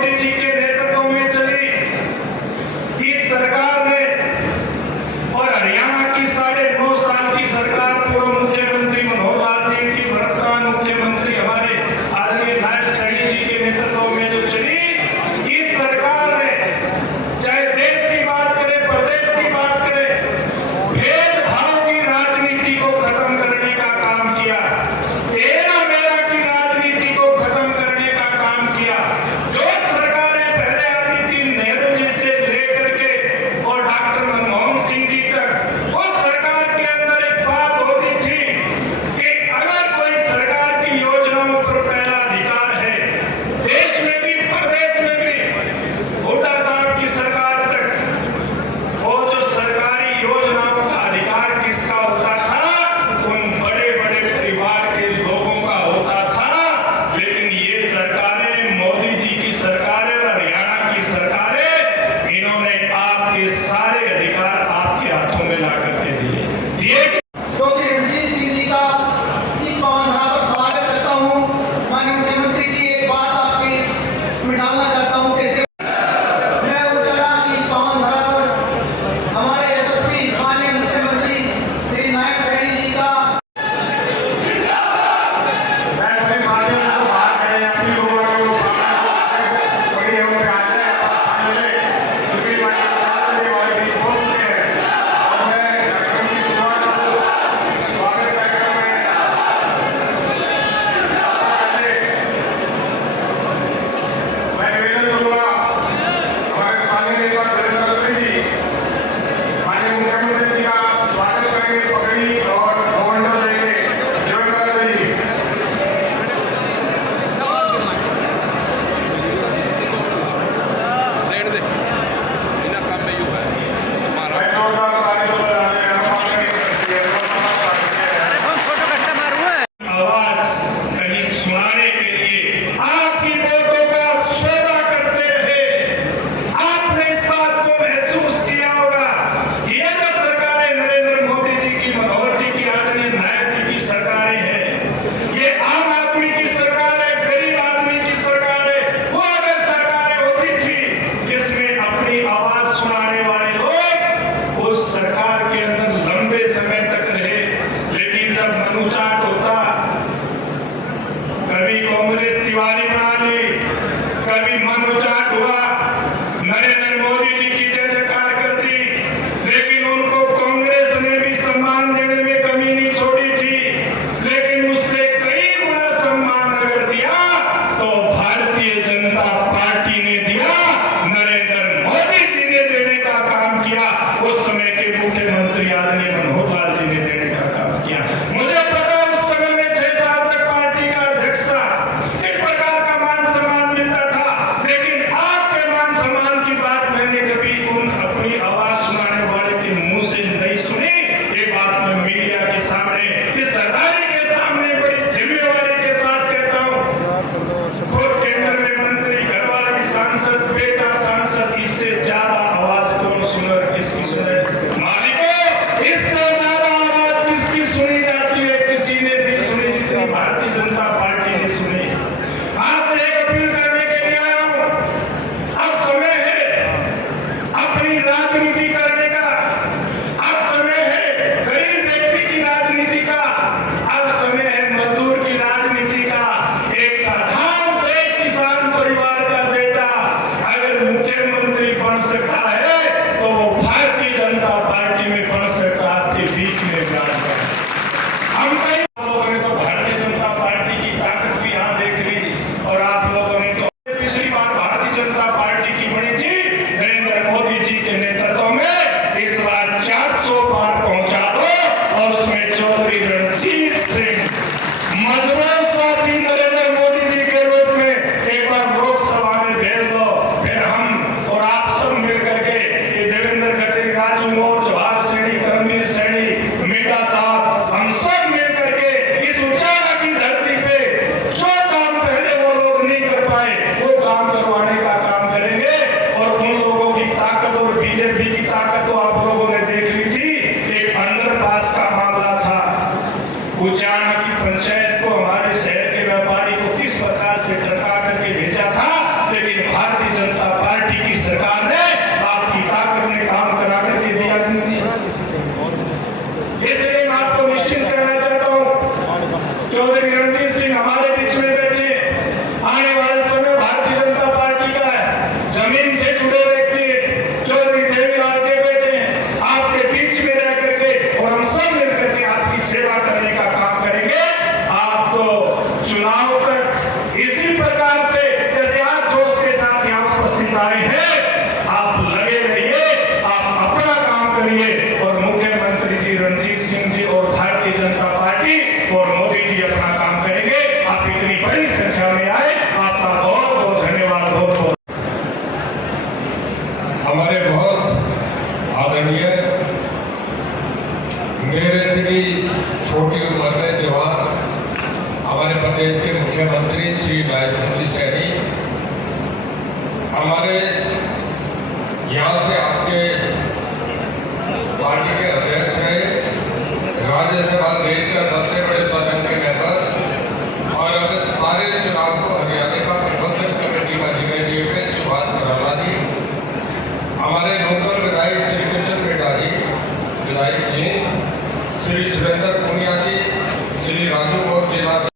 मोदी जी के नेतृत्व में चली इस सरकार ने और हरियाणा की 9.5 साल की सरकार पूर्व मुख्यमंत्री मनोहर लाल जी की वर्तमान मुख्यमंत्री हमारे आदरणीय नायब सैनी जी के नेतृत्व में जो चली, इस सरकार ने चाहे देश की बात करे, प्रदेश की बात करे, भेदभाव की राजनीति को खत्म करने का काम किया, तेरा मेरा की राजनीति को खत्म करने का काम किया। जो सरकारें पहले आती थी, नेहरू जी से लेकर के और डॉक्टर मनमोहन सिंह जी तक, उस सरकार के अंदर एक बात होती थी कि अगर कोई सरकार की योजनाओं पर पहला अधिकार है, देश में भी प्रदेश में भी, हुड्डा साहब की सरकार तक वो जो सरकारी योजनाओं का अधिकार किसका होता था? उन बड़े बड़े परिवार के लोगों का होता था। लेकिन ये सरकारें, मोदी जी की सरकारें और हरियाणा की सरकारें, इन्होंने आपके सारे अधिकार आपके हाथों में ला करके दिए। चौधरी रणजीत सिंह जी का इस पावन धरा पर स्वागत करता हूँ। माननीय मुख्यमंत्री जी, एक बात आपकी में डालना चाहता हूँ। कैसे मैं उजाला इस पावन धरा पर हमारे यशस्वी माननीय मुख्यमंत्री श्री नायब सैनी जी का मुख्यमंत्री आदरणीय मनोहर लाल जी ने देने का काम किया। मुझे पता उस समय में 6 साल तक पार्टी का अध्यक्ष था, इस प्रकार का मान सम्मान मिलता था। लेकिन आपके श्री राज सिंह जी सैनी, हमारे यहाँ से आपके पार्टी के अध्यक्ष हैं, राज्यसभा देश का सबसे बड़े सदन के मेंबर और अब सारे चुनाव को हरियाणा का प्रबंधन कमेटी का अधिकारी है सुभाष बराला जी, हमारे लोकल विधायक श्री कृष्ण बेटा जी, विधायक जी श्री सुरेंद्र